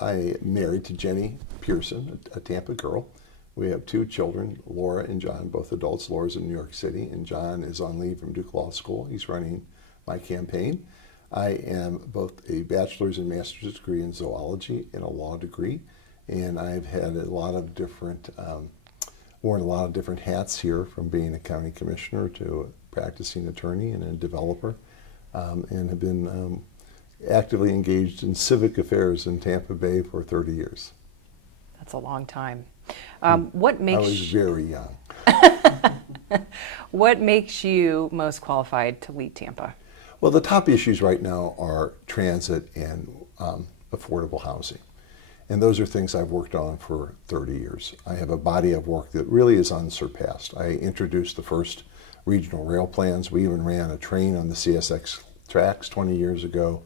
I am married to Jenny Pearson, a Tampa girl. We have two children, Laura and John, both adults. Laura's in New York City, and John is on leave from Duke Law School. He's running my campaign. I am both a bachelor's and master's degree in zoology and a law degree, and I've had a lot of different, worn a lot of different hats here, from being a county commissioner to a practicing attorney and a developer, and have been actively engaged in civic affairs in Tampa Bay for 30 years. That's a long time. What makes I was very young. What makes you most qualified to lead Tampa? Well, the top issues right now are transit and affordable housing. And those are things I've worked on for 30 years. I have a body of work that really is unsurpassed. I introduced the first regional rail plans. We even ran a train on the CSX tracks 20 years ago.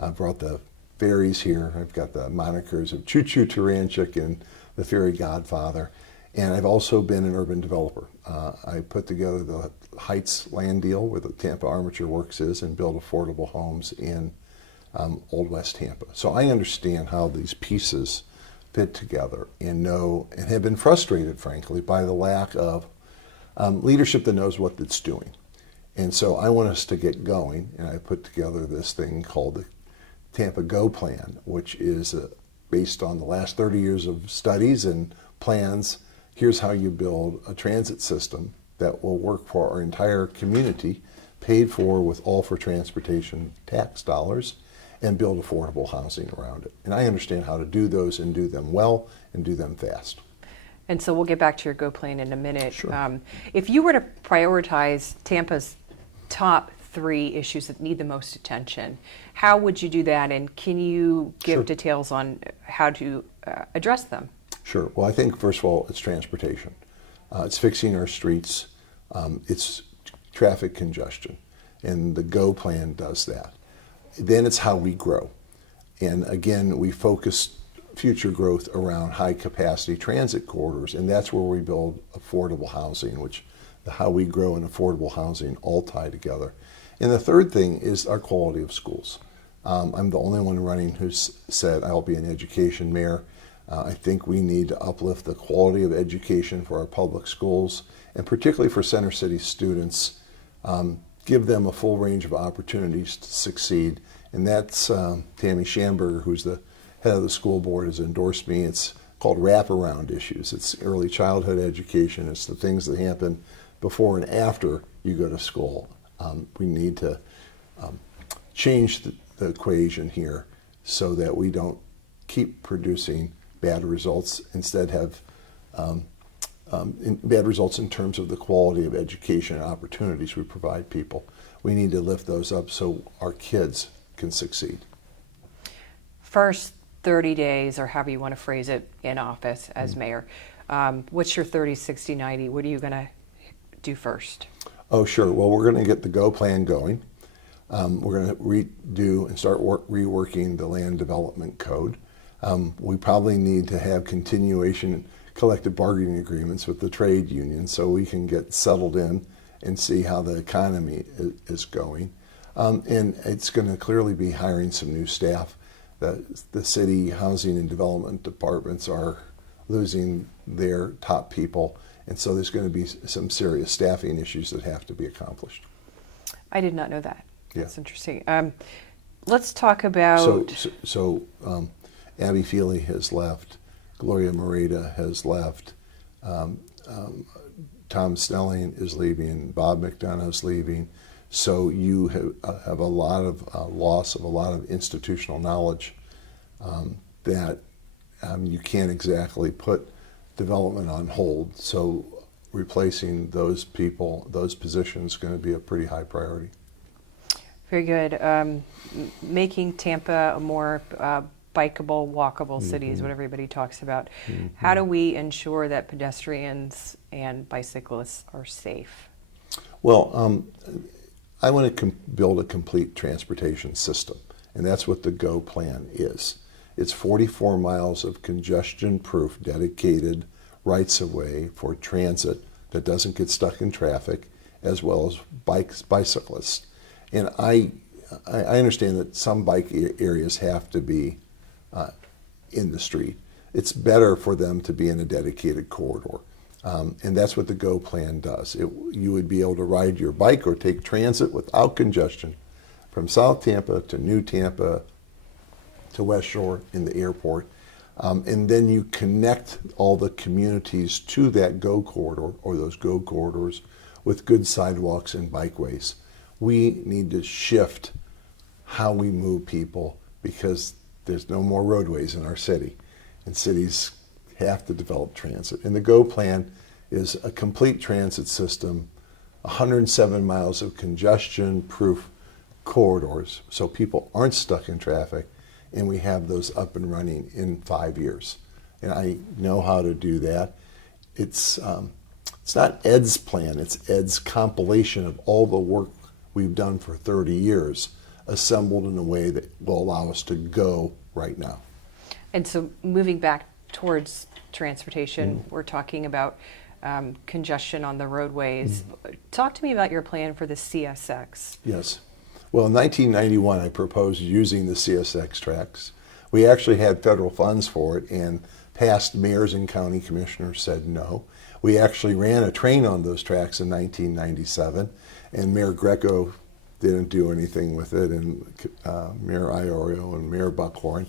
I brought the ferries here. I've got the monikers of Choo Choo Turanchik and the Ferry Godfather. And I've also been an urban developer. I put together the Heights land deal where the Tampa Armature Works is and build affordable homes in Old West Tampa. So I understand how these pieces fit together and know, and have been frustrated, frankly, by the lack of leadership that knows what it's doing. And so I want us to get going, and I put together this thing called the Tampa Go Plan, which is based on the last 30 years of studies and plans. Here's how you build a transit system that will work for our entire community, paid for with all for transportation tax dollars, and build affordable housing around it. And I understand how to do those and do them well and do them fast. And so we'll get back to your Go Plan in a minute. Sure. If you were to prioritize Tampa's top 3 issues that need the most attention, how would you do that? And can you give Sure. details on how to address them? Sure. Well, I think, first of all, it's transportation. It's fixing our streets. It's traffic congestion. And the Go Plan does that. Then it's how we grow. And again, we focus future growth around high capacity transit corridors, and that's where we build affordable housing, which the how we grow and affordable housing all tie together. And the third thing is our quality of schools. I'm the only one running who's said I'll be an education mayor. I think we need to uplift the quality of education for our public schools, and particularly for Center City students, give them a full range of opportunities to succeed. And that's Tammy Schamberger, who's the head of the school board, has endorsed me. It's called wraparound issues. It's early childhood education. It's the things that happen before and after you go to school. We need to change the equation here so that we don't keep producing bad results, instead have bad results in terms of the quality of education and opportunities we provide people. We need to lift those up so our kids can succeed. First 30 days, or however you want to phrase it, in office as mayor. What's your 30, 60, 90? What are you going to do first? Oh, sure. Well, we're going to get the Go Plan going. We're going to redo and start reworking the land development code. We probably need to have continuation collective bargaining agreements with the trade unions so we can get settled in and see how the economy is going. And it's going to clearly be hiring some new staff. The city housing and development departments are losing their top people, and so there's going to be some serious staffing issues that have to be accomplished. I did not know that. Yeah. That's interesting. Let's talk about... So Abby Feely has left, Gloria Moreta has left, Tom Snelling is leaving, Bob McDonough's leaving. So you have a lot of loss of a lot of institutional knowledge that you can't exactly put development on hold. So replacing those people, those positions, is going to be a pretty high priority. Very good. Making Tampa a more bikeable, walkable city is what everybody talks about. How do we ensure that pedestrians and bicyclists are safe? Well, I want to build a complete transportation system, and that's what the Go Plan is. It's 44 miles of congestion-proof, dedicated rights-of-way for transit that doesn't get stuck in traffic, as well as bicyclists. And I understand that some bike areas have to be in the street. It's better for them to be in a dedicated corridor. And that's what the GO plan does. You would be able to ride your bike or take transit without congestion from South Tampa to New Tampa to West Shore in the airport. And then you connect all the communities to that GO corridor or those GO corridors with good sidewalks and bikeways. We need to shift how we move people because there's no more roadways in our city, and cities have to develop transit. And the GO plan is a complete transit system, 107 miles of congestion-proof corridors so people aren't stuck in traffic, and we have those up and running in 5 years. And I know how to do that. It's not Ed's plan, it's Ed's compilation of all the work we've done for 30 years, assembled in a way that will allow us to go right now. And so moving back towards transportation, we're talking about congestion on the roadways. Talk to me about your plan for the CSX. Yes. Well, in 1991, I proposed using the CSX tracks. We actually had federal funds for it, and past mayors and county commissioners said no. We actually ran a train on those tracks in 1997, and Mayor Greco didn't do anything with it, and Mayor Iorio and Mayor Buckhorn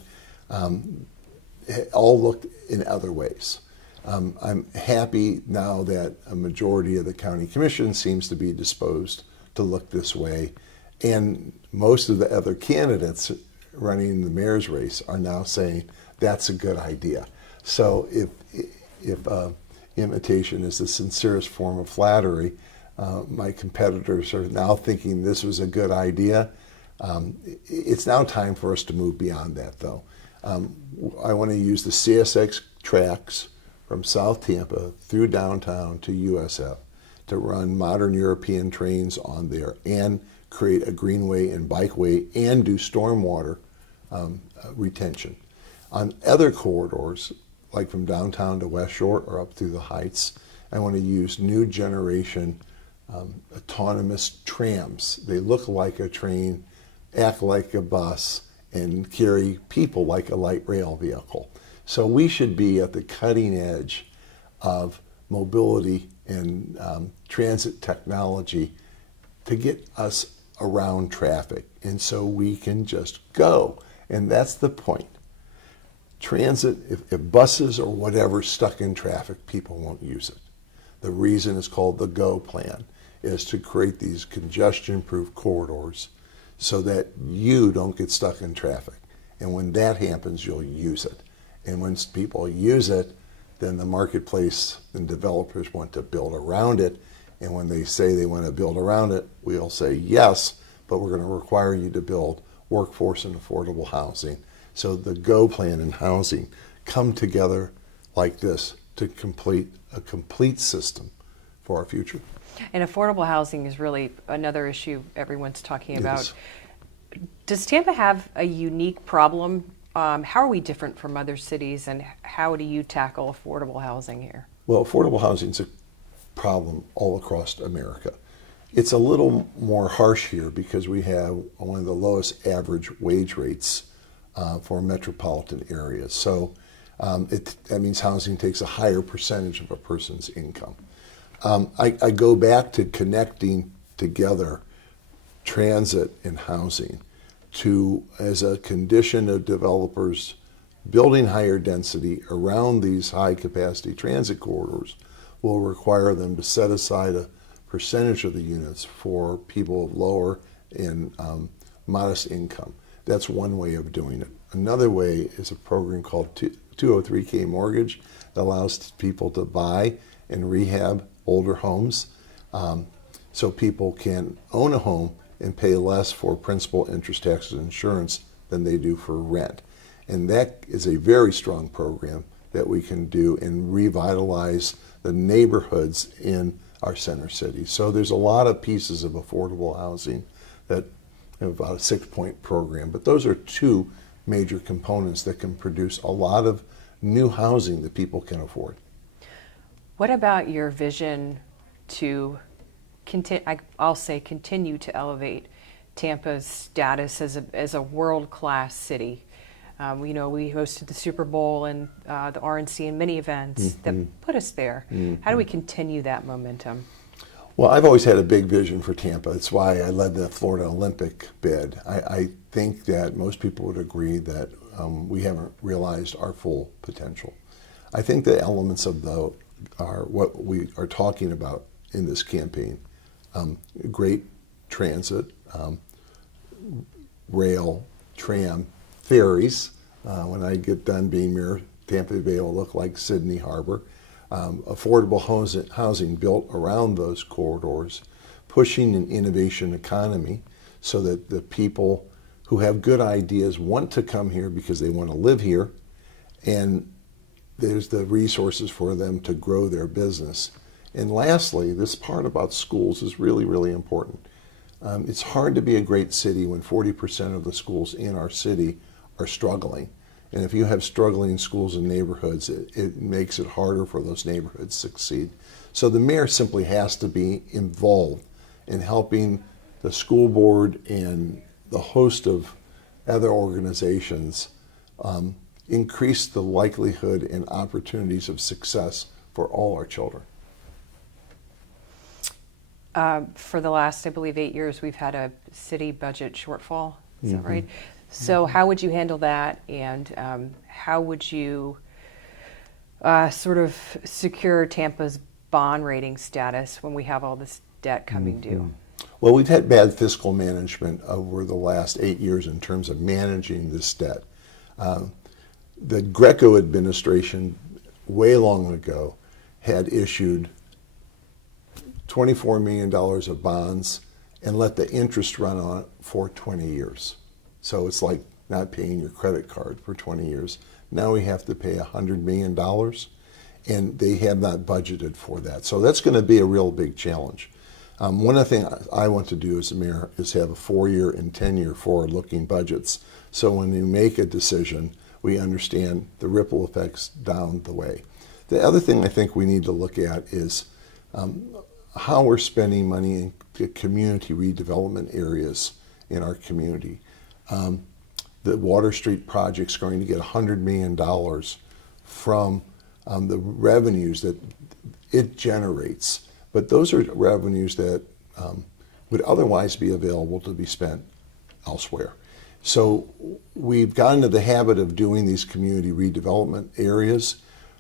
all looked in other ways. I'm happy now that a majority of the county commission seems to be disposed to look this way, and most of the other candidates running the mayor's race are now saying that's a good idea. So if imitation is the sincerest form of flattery, my competitors are now thinking this was a good idea. It's now time for us to move beyond that, though. I want to use the CSX tracks from South Tampa through downtown to USF to run modern European trains on there and create a greenway and bikeway and do stormwater retention. On other corridors, like from downtown to West Shore or up through the Heights, I want to use new generation autonomous trams. They look like a train, act like a bus, and carry people like a light rail vehicle. So we should be at the cutting edge of mobility and transit technology to get us around traffic, and so we can just go. And that's the point. Transit, if buses or whatever stuck in traffic, people won't use it. The reason it's called the GO plan is to create these congestion-proof corridors so that you don't get stuck in traffic. And when that happens, you'll use it. And when people use it, then the marketplace and developers want to build around it. And when they say they want to build around it, we'll say yes, but we're going to require you to build workforce and affordable housing. So the GO plan and housing come together like this to complete a complete system for our future. And affordable housing is really another issue everyone's talking about. Yes. Does Tampa have a unique problem? How are we different from other cities, and how do you tackle affordable housing here? Well, affordable housing is a problem all across America. It's a little more harsh here because we have one of the lowest average wage rates for metropolitan areas. So that means housing takes a higher percentage of a person's income. I go back to connecting together transit and housing as a condition of developers building higher density around these high capacity transit corridors will require them to set aside a percentage of the units for people of lower and modest income. That's one way of doing it. Another way is a program called 203K mortgage that allows people to buy and rehab older homes so people can own a home and pay less for principal, interest, taxes, and insurance than they do for rent. And that is a very strong program that we can do and revitalize the neighborhoods in our center city. So there's a lot of pieces of affordable housing that have about a 6-point program, but those are two major components that can produce a lot of new housing that people can afford. What about your vision to continue to elevate Tampa's status as a world-class city? We know we hosted the Super Bowl and the RNC and many events that put us there. How do we continue that momentum? Well, I've always had a big vision for Tampa. That's why I led the Florida Olympic bid. I think that most people would agree that we haven't realized our full potential. I think the elements of are what we are talking about in this campaign. Great transit, rail, tram, ferries. When I get done being mayor, Tampa Bay will look like Sydney Harbor. Affordable housing built around those corridors, pushing an innovation economy so that the people who have good ideas want to come here because they want to live here, and there's the resources for them to grow their business. And lastly, this part about schools is really, really important. It's hard to be a great city when 40% of the schools in our city are struggling. And if you have struggling schools and neighborhoods, it makes it harder for those neighborhoods to succeed. So the mayor simply has to be involved in helping the school board and the host of other organizations increase the likelihood and opportunities of success for all our children. For the last, I believe, 8 years, we've had a city budget shortfall. Is that right? So how would you handle that, and how would you sort of secure Tampa's bond rating status when we have all this debt coming due? Well, we've had bad fiscal management over the last 8 years in terms of managing this debt. The Greco administration, way long ago, had issued $24 million of bonds and let the interest run on it for 20 years. So it's like not paying your credit card for 20 years. Now we have to pay $100 million, and they have not budgeted for that. So that's going to be a real big challenge. One of the things I want to do as a mayor is have a 4-year and 10-year forward-looking budgets. So when we make a decision, we understand the ripple effects down the way. The other thing I think we need to look at is how we're spending money in community redevelopment areas in our community. The Water Street project's going to get $100 million from the revenues that it generates. But those are revenues that would otherwise be available to be spent elsewhere. So we've gotten into the habit of doing these community redevelopment areas.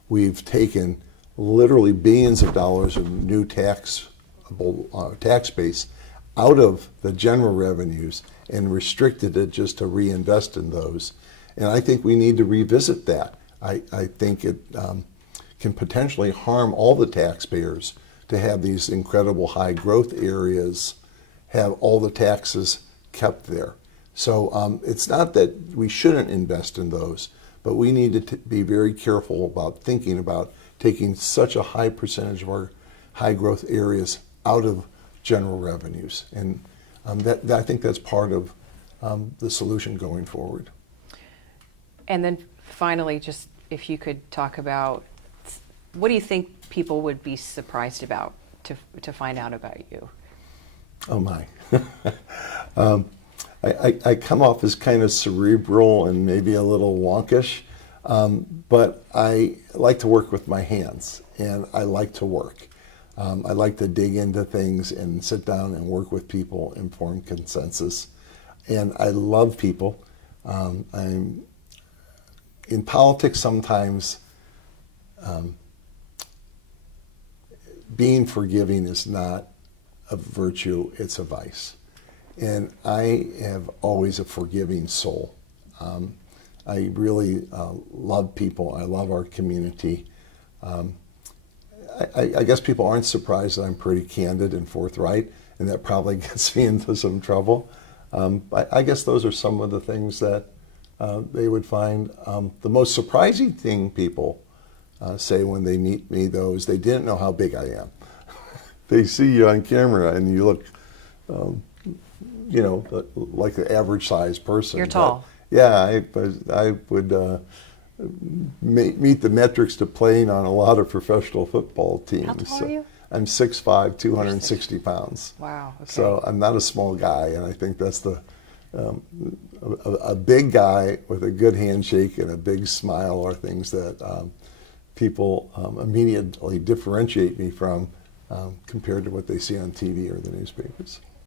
We've taken literally billions of dollars of new tax base out of the general revenues and restricted it just to reinvest in those. And I think we need to revisit that. I think it can potentially harm all the taxpayers to have these incredible high growth areas have all the taxes kept there. So it's not that we shouldn't invest in those, but we need to be very careful about thinking about taking such a high percentage of our high growth areas out of general revenues. And I think that's part of the solution going forward. And then finally, just if you could talk about, what do you think people would be surprised about to find out about you? Oh my. I come off as kind of cerebral and maybe a little wonkish, but I like to work with my hands, and I like to work. I like to dig into things and sit down and work with people and form consensus. And I love people. I'm in politics sometimes. Being forgiving is not a virtue, it's a vice. And I have always a forgiving soul. I really love people. I love our community. I guess people aren't surprised that I'm pretty candid and forthright, and that probably gets me into some trouble. I guess those are some of the things that they would find. The most surprising thing people say when they meet me, though, is they didn't know how big I am. They see you on camera and you look, like the average sized person. You're tall. But, yeah, I would meet the metrics to playing on a lot of professional football teams. How tall are you? I'm 6'5", 260 pounds. Wow. Okay. So I'm not a small guy, and I think that's a big guy with a good handshake and a big smile are things that people immediately differentiate me from compared to what they see on TV or the newspapers.